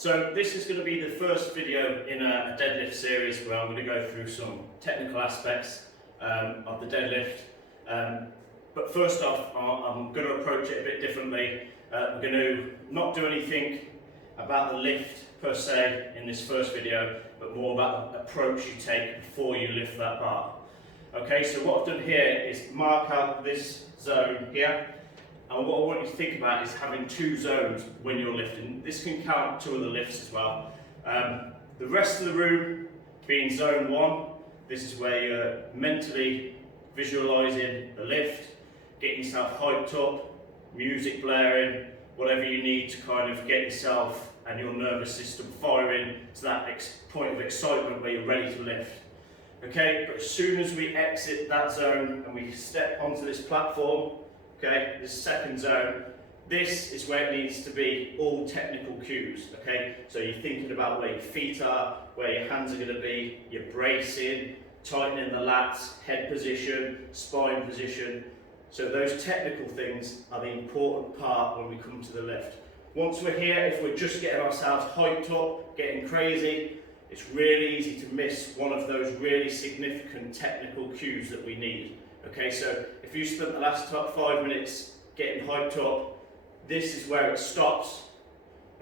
So this is going to be the first video in a deadlift series where I'm going to go through some technical aspects of the deadlift. But first off, I'm going to approach it a bit differently. We're going to not do anything about the lift per se in this first video, but more about the approach you take before you lift that bar. Okay, so what I've done here is mark out this zone here. And what I want you to think about is having two zones when you're lifting. This can count two other lifts as well. The rest of the room being zone 1, this is where you're mentally visualising the lift, getting yourself hyped up, music blaring, whatever you need to kind of get yourself and your nervous system firing to that point of excitement where you're ready to lift. Okay, but as soon as we exit that zone and we step onto this platform, okay, this second zone, this is where it needs to be all technical cues, okay? So you're thinking about where your feet are, where your hands are going to be, you're bracing, tightening the lats, head position, spine position. So those technical things are the important part when we come to the lift. Once we're here, if we're just getting ourselves hyped up, getting crazy, it's really easy to miss one of those really significant technical cues that we need. Okay, so if you spent the last 5 minutes getting hyped up, this is where it stops,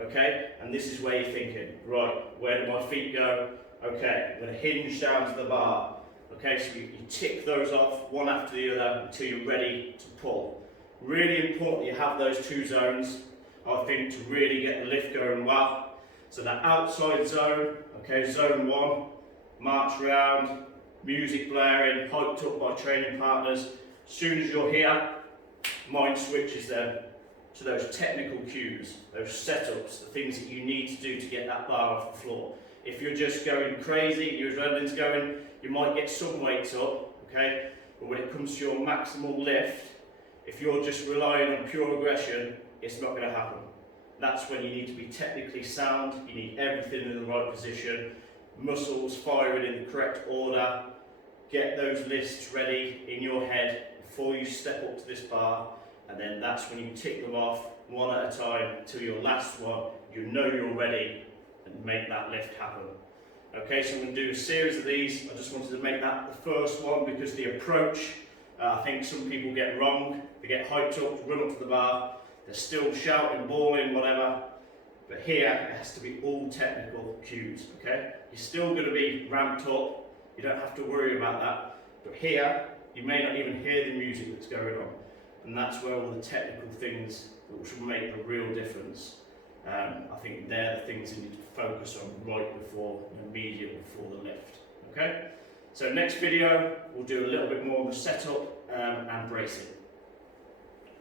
okay? And this is where you're thinking, right, where do my feet go? Okay, I'm going to hinge down to the bar. Okay, so you tick those off one after the other until you're ready to pull. Really important you have those two zones, I think, to really get the lift going well. So that outside zone, okay, zone 1, march round, music blaring, hyped up by training partners. As soon as you're here, mind switches then to those technical cues, those setups, the things that you need to do to get that bar off the floor. If you're just going crazy, your adrenaline's going, you might get some weights up, okay? But when it comes to your maximal lift, if you're just relying on pure aggression, it's not going to happen. That's when you need to be technically sound, you need everything in the right position, muscles firing in the correct order, get those lists ready in your head before you step up to this bar, and then that's when you tick them off one at a time till your last one, you know you're ready, and make that lift happen. Okay, so I'm going to do a series of these. I just wanted to make that the first one because the approach, I think some people get wrong. They get hyped up, run up to the bar, they're still shouting, bawling, whatever. But here, it has to be all technical cues, okay? You're still going to be ramped up. You don't have to worry about that. But here, you may not even hear the music that's going on. And that's where all the technical things which will make a real difference. I think they're the things you need to focus on right before, immediately before the lift, okay? So next video, we'll do a little bit more of the setup and bracing.